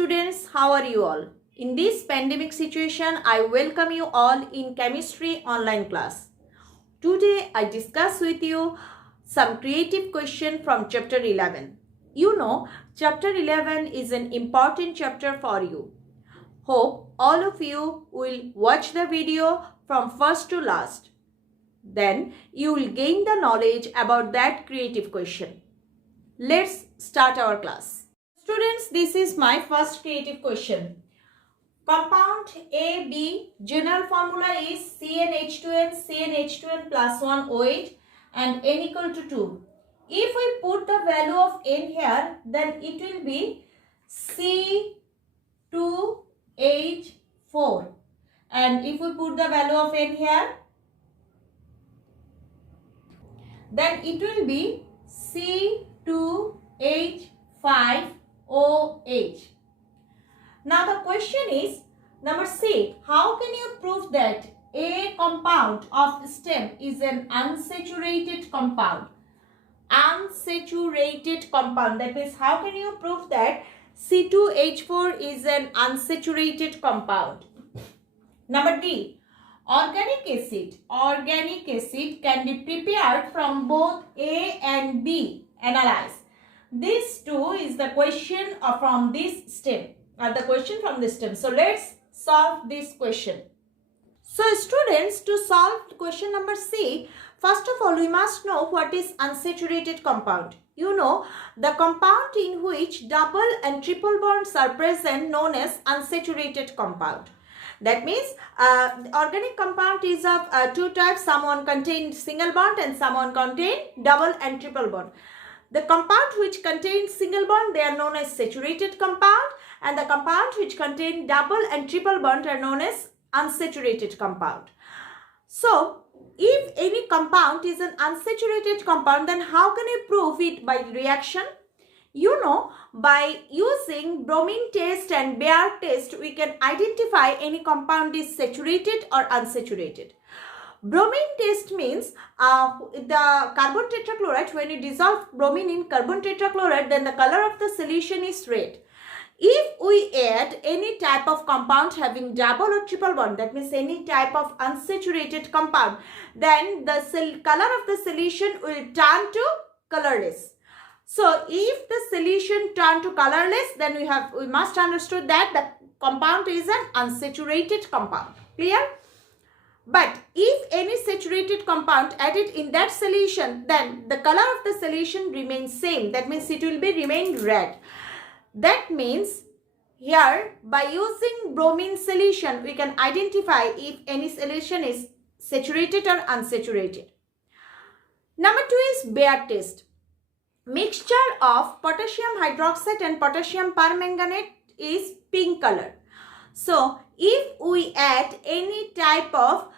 students, how are you all? In this pandemic situation, I welcome you all in chemistry online class. Today, I discuss with you some creative question from chapter 11. You know, chapter 11 is an important chapter for you. Hope all of you will watch the video from first to last. Then you will gain the knowledge about that creative question. Let's start our class. Students, this is my first creative question. Compound AB, general formula is CnH2n, CnH2n plus 1 OH and n equal to 2. If we put the value of n here, then it will be C2H4. And if we put the value of n here, then it will be C2H5OH. Now the question is, number C, how can you prove that a compound of stem is an unsaturated compound? Unsaturated compound, that means how can you prove that C2H4 is an unsaturated compound? Number D, organic acid. Organic acid can be prepared from both A and B. Analyze. This too is the question from this stem. The question from this stem. So let's solve this question. So students, to solve question number C, first of all we must know what is unsaturated compound. You know, the compound in which double and triple bonds are present known as unsaturated compound. That means organic compound is of two types. Some one contain single bond and some one contain double and triple bond. The compound which contains single bond, they are known as saturated compound, and the compound which contain double and triple bond are known as unsaturated compound. So, if any compound is an unsaturated compound, then how can you prove it by reaction? You know, by using bromine test and Bayer test, we can identify any compound is saturated or unsaturated. Bromine test means the carbon tetrachloride, when you dissolve bromine in carbon tetrachloride, then the color of the solution is red. If we add any type of compound having double or triple bond, that means any type of unsaturated compound, then the color of the solution will turn to colorless. So if the solution turn to colorless, then we must understood that the compound is an unsaturated compound. Clear? But if any saturated compound added in that solution, then the color of the solution remains same. That means it will be remain red. That means here by using bromine solution, we can identify if any solution is saturated or unsaturated. Number 2 is Bayer test. Mixture of potassium hydroxide and potassium permanganate is pink color. So, if we add any type of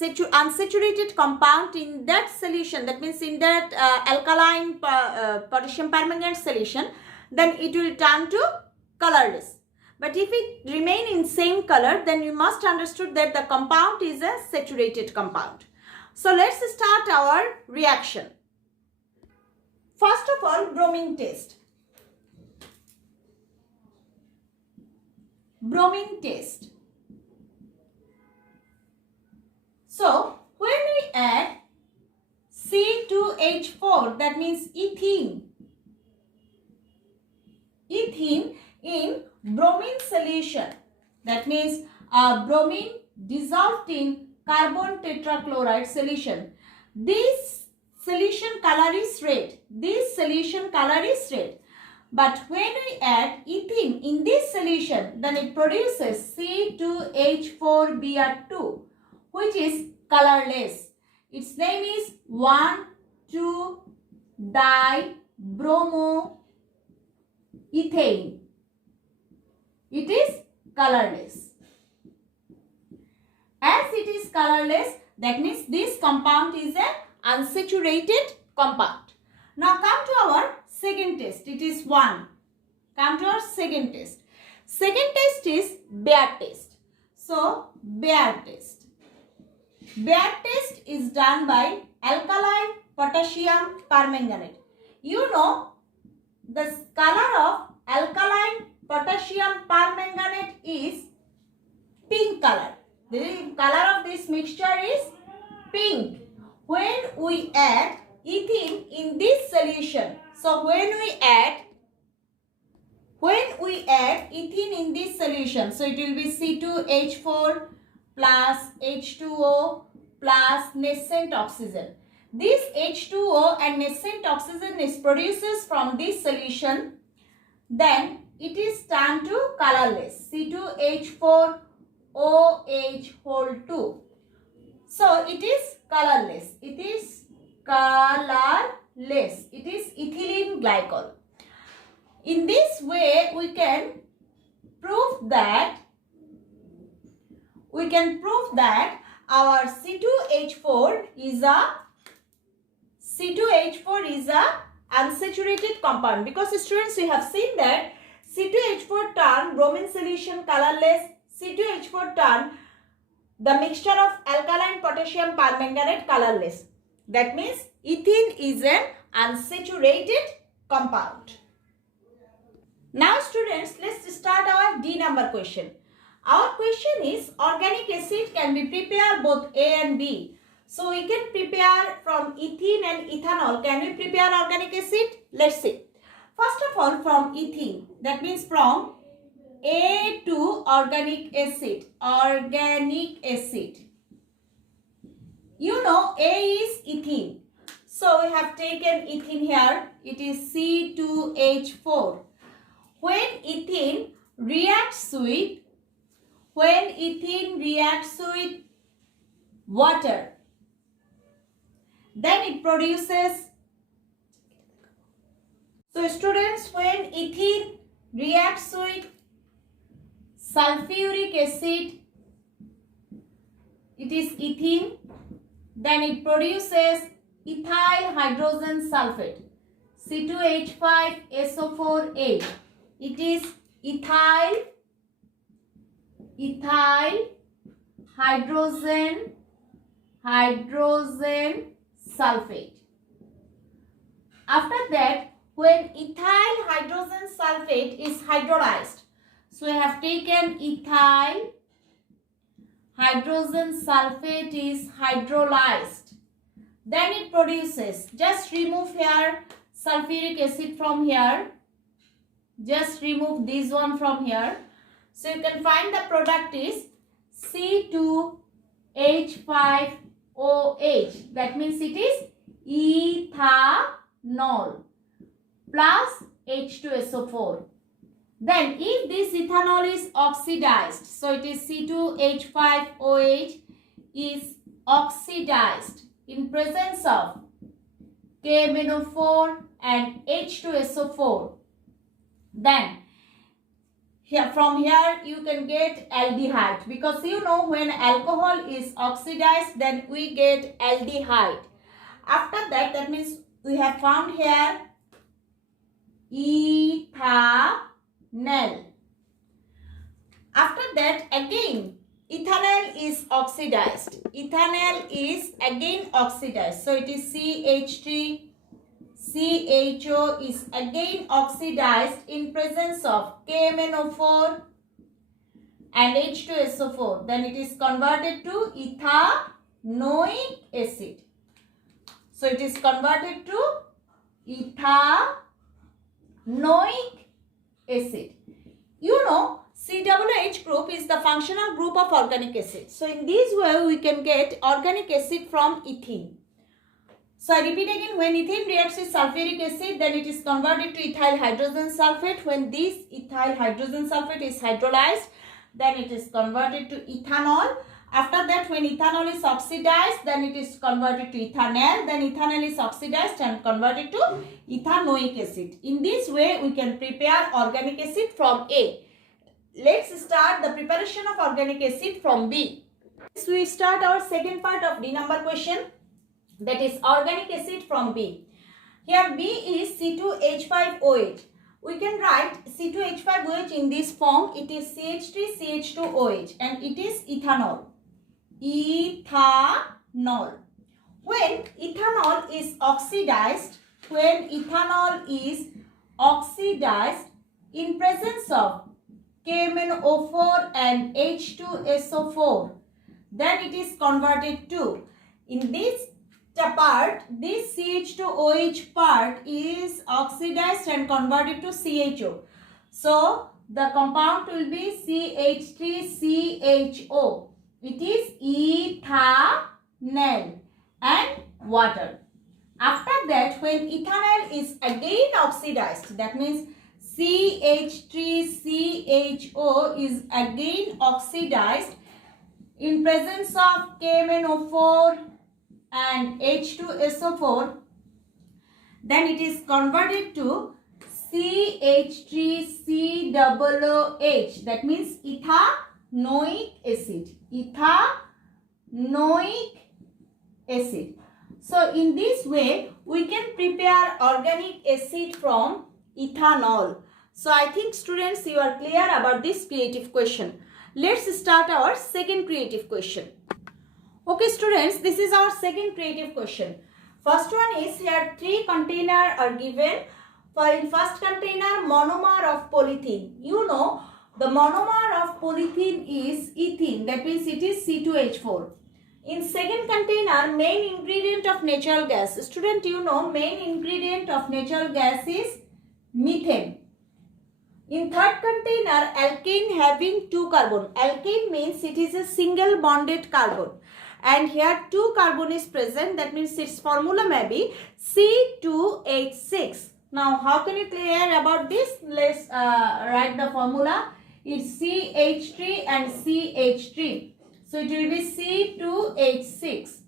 unsaturated compound in that solution, that means in that alkaline potassium permanganate solution, then it will turn to colorless. But if it remain in same color, then you must understood that the compound is a saturated compound. So, let's start our reaction. First of all, bromine test. Bromine test. So, when we add C2H4, that means ethene in bromine solution, that means bromine dissolved in carbon tetrachloride solution. This solution color is red. This solution color is red. But when we add ethene in this solution, then it produces C2H4Br2, which is colorless. Its name is 1,2-dibromoethane. It is colorless. As it is colorless, that means this compound is an unsaturated compound. Now come to our second test. It is 1. Come to our second test. Second test is Bayer test. So, Bayer test. Bayer test is done by alkaline potassium permanganate. You know, the color of alkaline potassium permanganate is pink color. The color of this mixture is pink. When we add ethene in this solution, so when we add ethene in this solution, so it will be C2H4 plus H2O plus nascent oxygen. This H2O and nascent oxygen is produces from this solution. Then it is turned to colorless. C2H4 OH whole 2. So it is colorless. It is colorless. It is ethylene glycol. In this way, we can prove that our C2H4 is a unsaturated compound, because students, we have seen that C2H4 turn bromine solution colorless. C2H4 turn the mixture of alkaline potassium permanganate colorless. That means ethene is an unsaturated compound. Now students, let's start our D number question. Our question is, organic acid can be prepared both A and B. So we can prepare from ethene and ethanol. Can we prepare organic acid? Let's see. First of all, from ethene, that means from A to organic acid. You know A is ethene. So we have taken ethene here. It is C2H4. When ethene reacts with water, then it produces. So students, when ethene reacts with sulfuric acid, it is ethene, then it produces ethyl hydrogen sulfate, C2H5SO4H. It is ethyl hydrogen sulfate. After that, when ethyl hydrogen sulfate is hydrolyzed, so we have taken ethyl hydrogen sulfate is hydrolyzed, then it produces, just remove here sulfuric acid from here, just remove this one from here. So you can find the product is C2H5OH. That means it is ethanol plus H2SO4. Then if this ethanol is oxidized, so it is C2H5OH is oxidized in presence of KMnO4 and H2SO4. Then from here you can get aldehyde, because you know when alcohol is oxidized, then we get aldehyde. After that, that means we have found here ethanol. After that, again ethanol is oxidized. Ethanol is again oxidized. So it is CH3 CHO is again oxidized in presence of KMnO4 and H2SO4. Then it is converted to ethanoic acid. So it is converted to ethanoic acid. You know, COOH group is the functional group of organic acid. So in this way we can get organic acid from ethene. So I repeat again, when ethene reacts with sulfuric acid, then it is converted to ethyl hydrogen sulfate. When this ethyl hydrogen sulfate is hydrolyzed, then it is converted to ethanol. After that, when ethanol is oxidized, then it is converted to ethanol. Then ethanol is oxidized and converted to ethanoic acid. In this way, we can prepare organic acid from A. Let's start the preparation of organic acid from B. So we start our second part of D number question. That is organic acid from B. Here B is C2H5OH. We can write C2H5OH in this form. It is CH3CH2OH and it is ethanol. Ethanol. When ethanol is oxidized, in presence of KMnO4 and H2SO4, then it is converted to, in this part, this CH2OH part is oxidized and converted to CHO. So the compound will be CH3CHO. It is ethanol and water. After that, when ethanol is again oxidized, that means CH3CHO is again oxidized in presence of KMnO4 and H2SO4, then it is converted to CH3COOH. That means ethanoic acid. Ethanoic acid. So in this way, we can prepare organic acid from ethanol. So I think students, you are clear about this creative question. Let's start our second creative question. Okay students, this is our second creative question. First one is, here 3 containers are given. For in first container, monomer of polythene. You know the monomer of polythene is ethene, that means it is C2H4. In second container, main ingredient of natural gas. Student, you know main ingredient of natural gas is methane. In third container, alkane having 2 carbon. Alkane means it is a single bonded carbon. And here 2 carbon is present. That means its formula may be C2H6. Now, how can you clear about this? Let's write the formula. It's CH3 and CH3. So, it will be C2H6.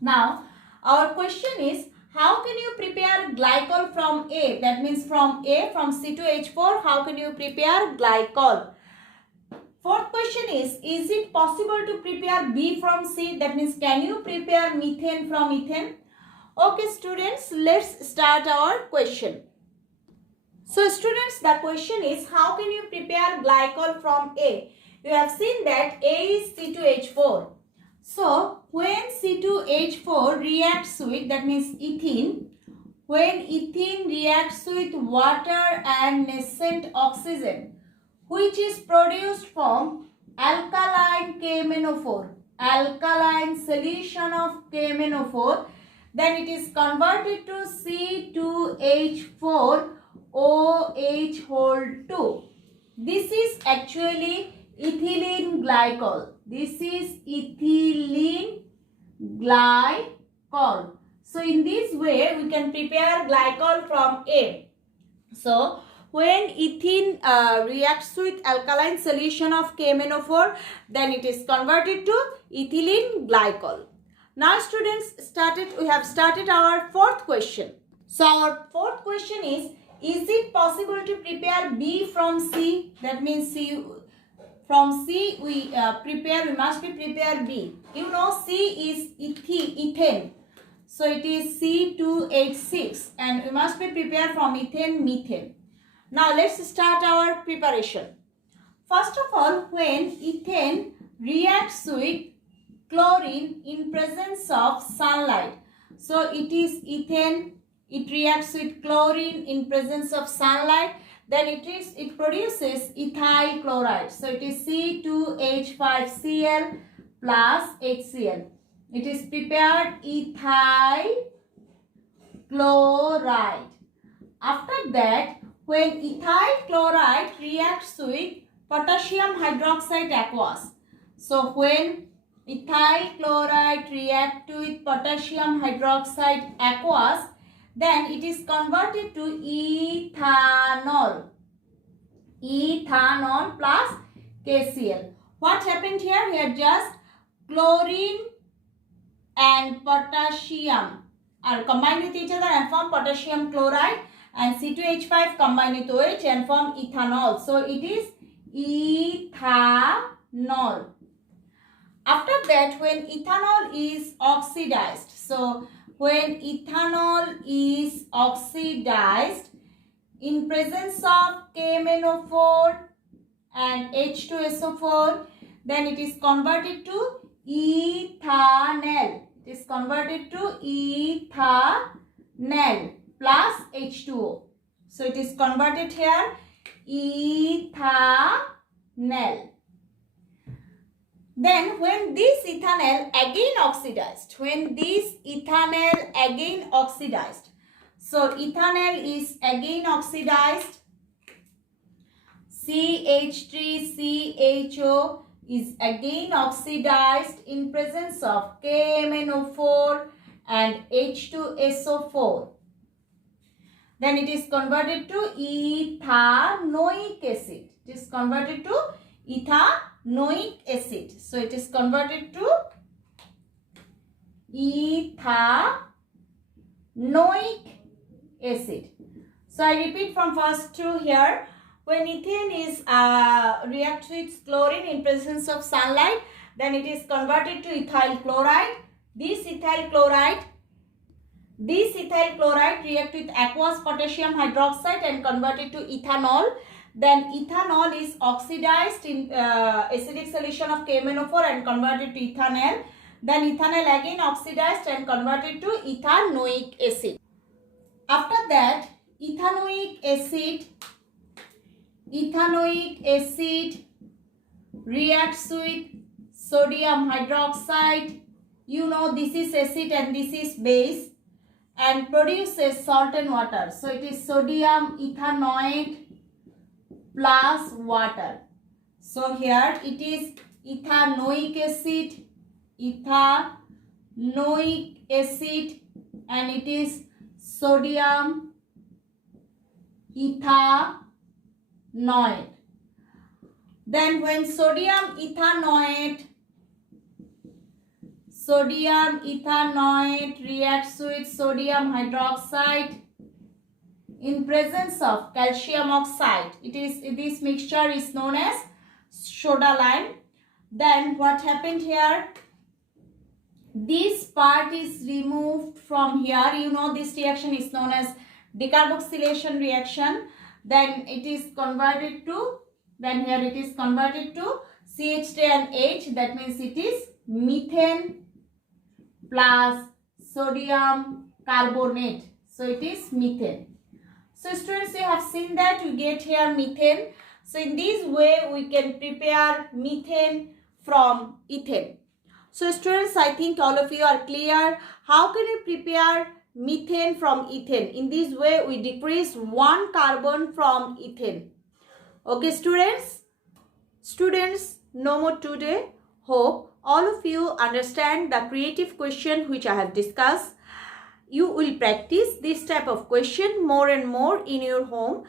Now, our question is, how can you prepare glycol from A? That means from C2H4, how can you prepare glycol? Fourth question is it possible to prepare B from C? That means, can you prepare methane from ethane? Okay students, let's start our question. So students, the question is, how can you prepare glycol from A? You have seen that A is C2H4. So when C2H4 reacts with, that means ethene, when ethene reacts with water and nascent oxygen, which is produced from alkaline KMnO4, alkaline solution of KMnO4, then it is converted to C2H4OH2. This is actually ethylene glycol. This is ethylene glycol. So in this way, we can prepare glycol from A. So when ethene reacts with alkaline solution of KMnO4, then it is converted to ethylene glycol. Now students, we have started our fourth question. So our fourth question is it possible to prepare B from C? That means from C we must prepare B. You know C is ethane. So it is C2H6 and we must be prepared from ethane, methane. Now let's start our preparation. First of all, when ethane reacts with chlorine in presence of sunlight. So it is ethane, it reacts with chlorine in presence of sunlight, then it produces ethyl chloride. So it is C2H5Cl plus HCl. It is prepared ethyl chloride. After that, when ethyl chloride reacts with potassium hydroxide aqueous. So when ethyl chloride reacts with potassium hydroxide aqueous, then it is converted to ethanol. Ethanol plus KCl. What happened here? Here just chlorine and potassium are combined with each other and form potassium chloride, and C2H5 combined with OH and form ethanol. So it is ethanol. After that, when ethanol is oxidized, so when ethanol is oxidized in presence of KMnO4 and H2SO4, then it is converted to ethanol. It is converted to ethanol plus H2O. So it is converted here ethanal. Then when this ethanal again oxidized, so ethanal is again oxidized, CH3CHO is again oxidized in presence of KMnO4 and H2SO4. Then it is converted to ethanoic acid. It is converted to ethanoic acid. So it is converted to ethanoic acid. So I repeat from first to here. When ethane is react with chlorine in presence of sunlight, then it is converted to ethyl chloride. This ethyl chloride react with aqueous potassium hydroxide and converted to ethanol. Then ethanol is oxidized in acidic solution of KMnO4 and converted to ethanal. Then ethanal again oxidized and converted to ethanoic acid. After that, ethanoic acid reacts with sodium hydroxide. You know, this is acid and this is base, and produces salt and water. So it is sodium ethanoate plus water. So here it is ethanoic acid, and it is sodium ethanoate. Then when sodium ethanoate reacts with sodium hydroxide in presence of calcium oxide, this mixture is known as soda lime. Then what happened here? This part is removed from here. You know, this reaction is known as decarboxylation reaction. Then it is converted to, CH3 and H. That means it is methane plus sodium carbonate. So it is methane. So students, you have seen that we get here methane. So in this way we can prepare methane from ethane. So students, I think all of you are clear. How can you prepare methane from ethane? In this way we decrease one carbon from ethane. Okay students? Students, no more today. Hope all of you understand the creative question which I have discussed. You will practice this type of question more and more in your home.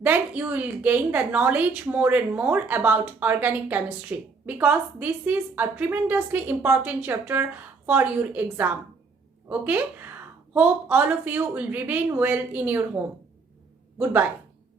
Then you will gain the knowledge more and more about organic chemistry, because this is a tremendously important chapter for your exam. Okay? Hope all of you will remain well in your home. Goodbye.